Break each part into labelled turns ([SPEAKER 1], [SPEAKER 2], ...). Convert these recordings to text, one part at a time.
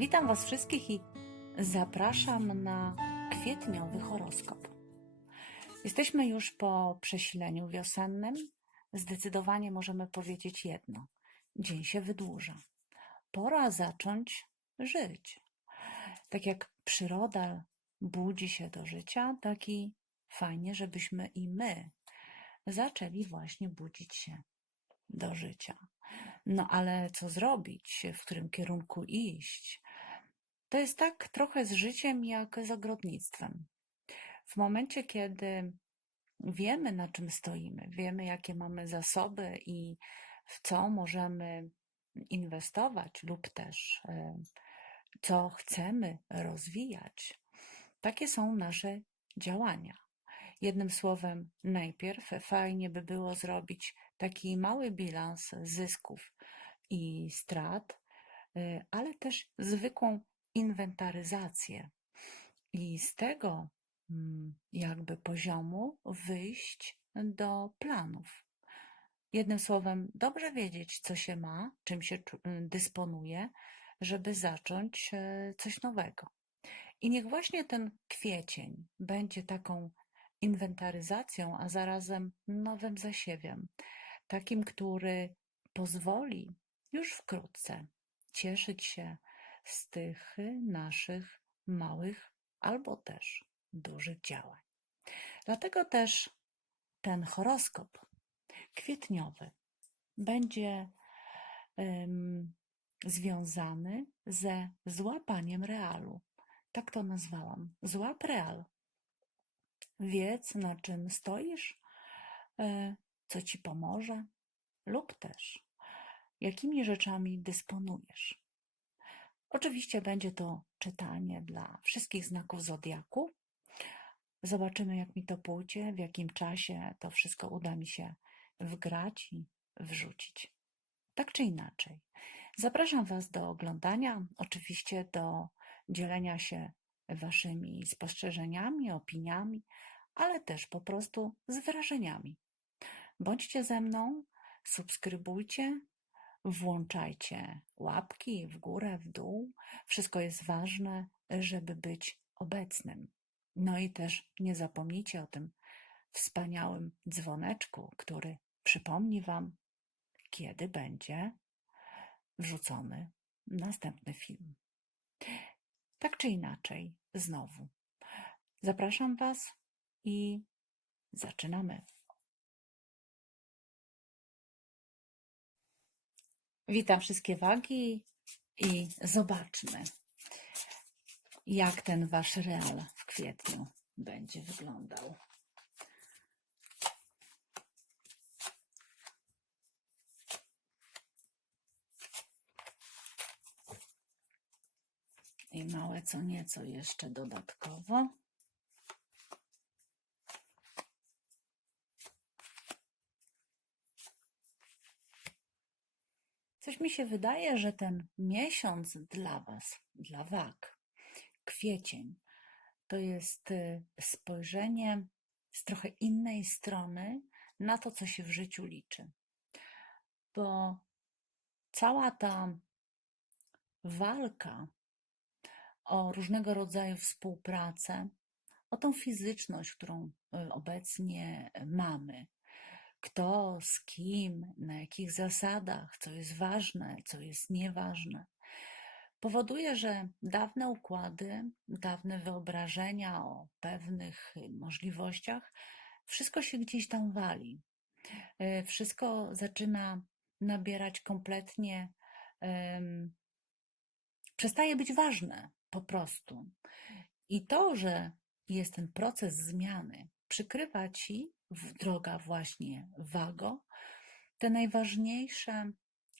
[SPEAKER 1] Witam Was wszystkich i zapraszam na kwietniowy horoskop. Jesteśmy już po przesileniu wiosennym. Zdecydowanie możemy powiedzieć jedno: dzień się wydłuża. Pora zacząć żyć. Tak jak przyroda budzi się do życia, tak i fajnie, żebyśmy i my zaczęli właśnie budzić się do życia. No ale co zrobić, w którym kierunku iść? To jest tak trochę z życiem jak z ogrodnictwem. W momencie, kiedy wiemy, na czym stoimy, wiemy, jakie mamy zasoby i w co możemy inwestować, lub też e, co chcemy rozwijać, takie są nasze działania. Jednym słowem, najpierw fajnie by było zrobić taki mały bilans zysków i strat, y, ale też zwykłą inwentaryzację i z tego mm, jakby poziomu wyjść do planów. Jednym słowem, dobrze wiedzieć, co się ma, czym się y, dysponuje, żeby zacząć e, coś nowego. I niech właśnie ten kwiecień będzie taką inwentaryzacją, a zarazem nowym zasiewiem, takim, który pozwoli już wkrótce cieszyć się z tych naszych małych albo też dużych działań. Dlatego też ten horoskop kwietniowy będzie um, związany ze złapaniem realu. Tak to nazwałam. Złap real. Wiedz, na czym stoisz, e, co ci pomoże, lub też jakimi rzeczami dysponujesz. Oczywiście będzie to czytanie dla wszystkich znaków zodiaku. Zobaczymy, jak mi to pójdzie, w jakim czasie to wszystko uda mi się wgrać i wrzucić. Tak czy inaczej, zapraszam Was do oglądania, oczywiście do dzielenia się Waszymi spostrzeżeniami, opiniami, ale też po prostu z wrażeniami. Bądźcie ze mną, subskrybujcie, włączajcie łapki w górę, w dół. Wszystko jest ważne, żeby być obecnym. No i też nie zapomnijcie o tym wspaniałym dzwoneczku, który przypomni Wam, kiedy będzie wrzucony następny film. Tak czy inaczej, znowu. Zapraszam Was i zaczynamy. Witam wszystkie wagi i zobaczmy, jak ten wasz real w kwietniu będzie wyglądał. I małe co nieco jeszcze dodatkowo. Mi się wydaje, że ten miesiąc dla Was, dla wag, kwiecień, to jest y, spojrzenie z trochę innej strony na to, co się w życiu liczy. Bo cała ta walka o różnego rodzaju współpracę, o tą fizyczność, którą y, obecnie mamy, kto, z kim, na jakich zasadach, co jest ważne, co jest nieważne, powoduje, że dawne układy, dawne wyobrażenia o pewnych możliwościach, wszystko się gdzieś tam wali. E, wszystko zaczyna nabierać kompletnie, um, przestaje być ważne po prostu. I to, że jest ten proces zmiany, przykrywa ci droga właśnie wago, te najważniejsze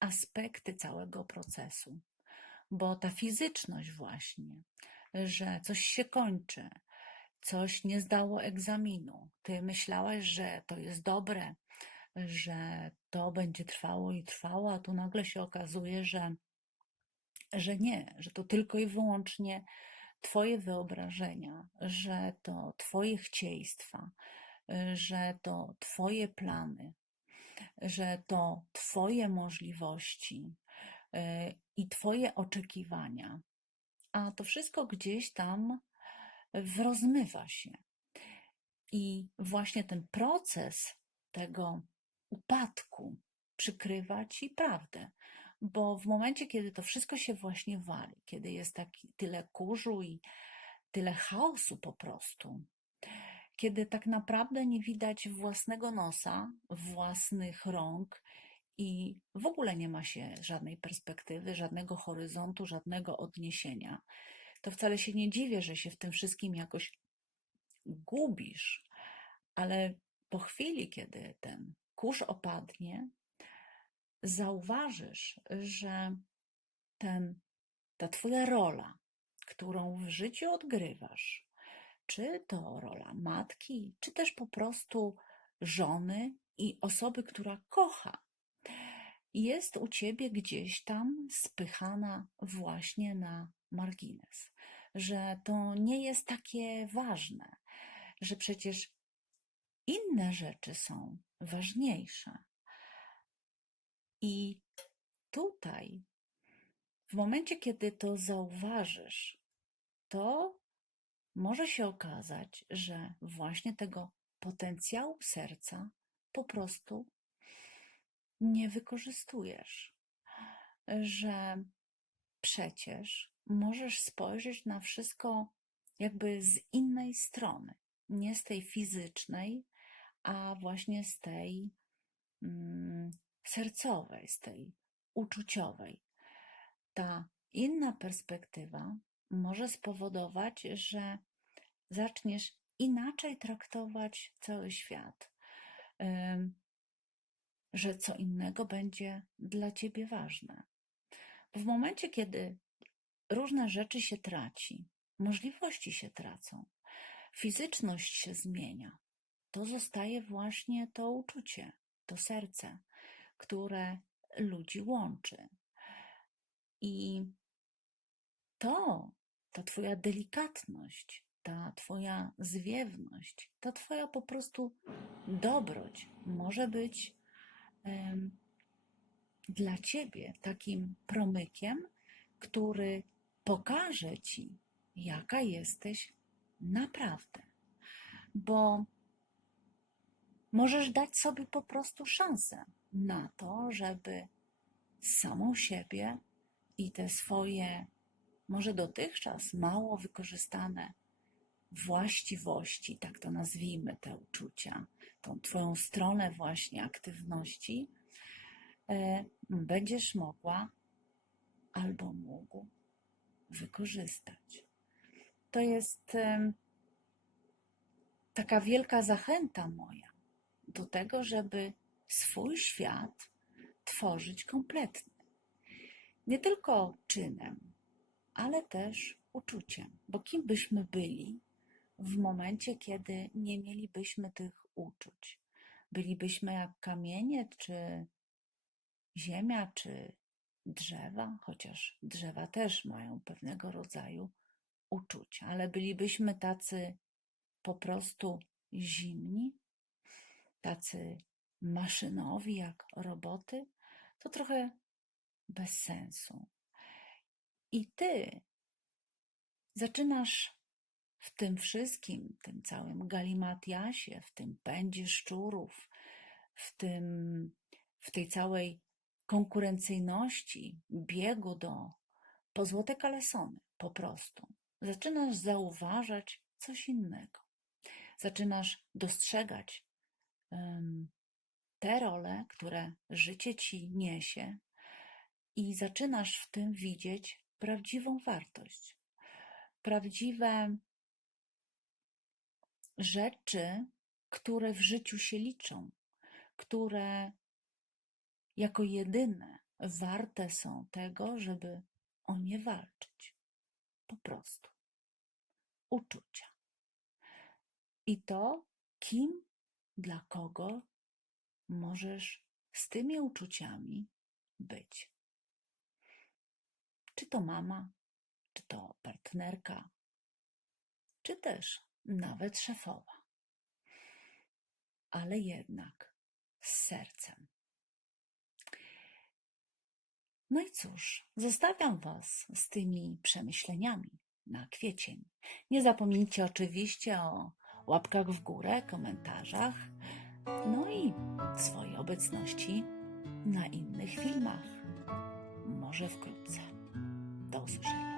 [SPEAKER 1] aspekty całego procesu. Bo ta fizyczność właśnie, że coś się kończy, coś nie zdało egzaminu, ty myślałaś, że to jest dobre, że to będzie trwało i trwało, a tu nagle się okazuje, że, że nie, że to tylko i wyłącznie Twoje wyobrażenia, że to Twoje chcieństwa, że to Twoje plany, że to Twoje możliwości y, i Twoje oczekiwania a to wszystko gdzieś tam rozmywa się. I właśnie ten proces tego upadku przykrywa ci prawdę. Bo w momencie, kiedy to wszystko się właśnie wali, kiedy jest taki tyle kurzu i tyle chaosu po prostu, kiedy tak naprawdę nie widać własnego nosa, własnych rąk i w ogóle nie ma się żadnej perspektywy, żadnego horyzontu, żadnego odniesienia, to wcale się nie dziwię, że się w tym wszystkim jakoś gubisz, ale po chwili, kiedy ten kurz opadnie, zauważysz, że ten, ta Twoja rola, którą w życiu odgrywasz, czy to rola matki, czy też po prostu żony i osoby, która kocha, jest u ciebie gdzieś tam spychana właśnie na margines, że to nie jest takie ważne, że przecież inne rzeczy są ważniejsze. I tutaj, w momencie, kiedy to zauważysz, to może się okazać, że właśnie tego potencjału serca po prostu nie wykorzystujesz, że przecież możesz spojrzeć na wszystko jakby z innej strony, nie z tej fizycznej, a właśnie z tej mm, sercowej, z tej uczuciowej. Ta inna perspektywa może spowodować, że zaczniesz inaczej traktować cały świat, że co innego będzie dla ciebie ważne. W momencie, kiedy różne rzeczy się traci, możliwości się tracą, fizyczność się zmienia, to zostaje właśnie to uczucie, to serce, które ludzi łączy. I to, ta Twoja delikatność, ta Twoja zwiewność, ta Twoja po prostu dobroć może być um, dla Ciebie takim promykiem, który pokaże Ci, jaka jesteś naprawdę. Bo możesz dać sobie po prostu szansę na to, żeby samą siebie i te swoje, może dotychczas mało wykorzystane właściwości, tak to nazwijmy, te uczucia, tą Twoją stronę właśnie aktywności, e, będziesz mogła albo mógł wykorzystać. To jest taka wielka zachęta moja do tego, żeby swój świat tworzyć kompletny. Nie tylko czynem, ale też uczuciem. Bo kim byśmy byli w momencie, kiedy nie mielibyśmy tych uczuć? Bylibyśmy jak kamienie, czy ziemia, czy drzewa, chociaż drzewa też mają pewnego rodzaju uczucia, ale bylibyśmy tacy po prostu zimni, tacy maszynowi jak roboty, to trochę bez sensu. I ty zaczynasz w tym wszystkim, tym całym galimatiasie, w tym pędzie szczurów, w, tym, w tej całej konkurencyjności, biegu do po złote kalesony, po prostu. Zaczynasz zauważać coś innego. Zaczynasz dostrzegać um, te role, które życie ci niesie, i zaczynasz w tym widzieć prawdziwą wartość, prawdziwe rzeczy, które w życiu się liczą, które jako jedyne warte są tego, żeby o nie walczyć. Po prostu. Uczucia. I to, kim, dla kogo możesz z tymi uczuciami być. Czy to mama, czy to partnerka, czy też nawet szefowa. Ale jednak z sercem. No i cóż, zostawiam Was z tymi przemyśleniami na kwiecień. Nie zapomnijcie oczywiście o łapkach w górę, komentarzach, no i swojej obecności na innych filmach. Może wkrótce. Do usłyszenia.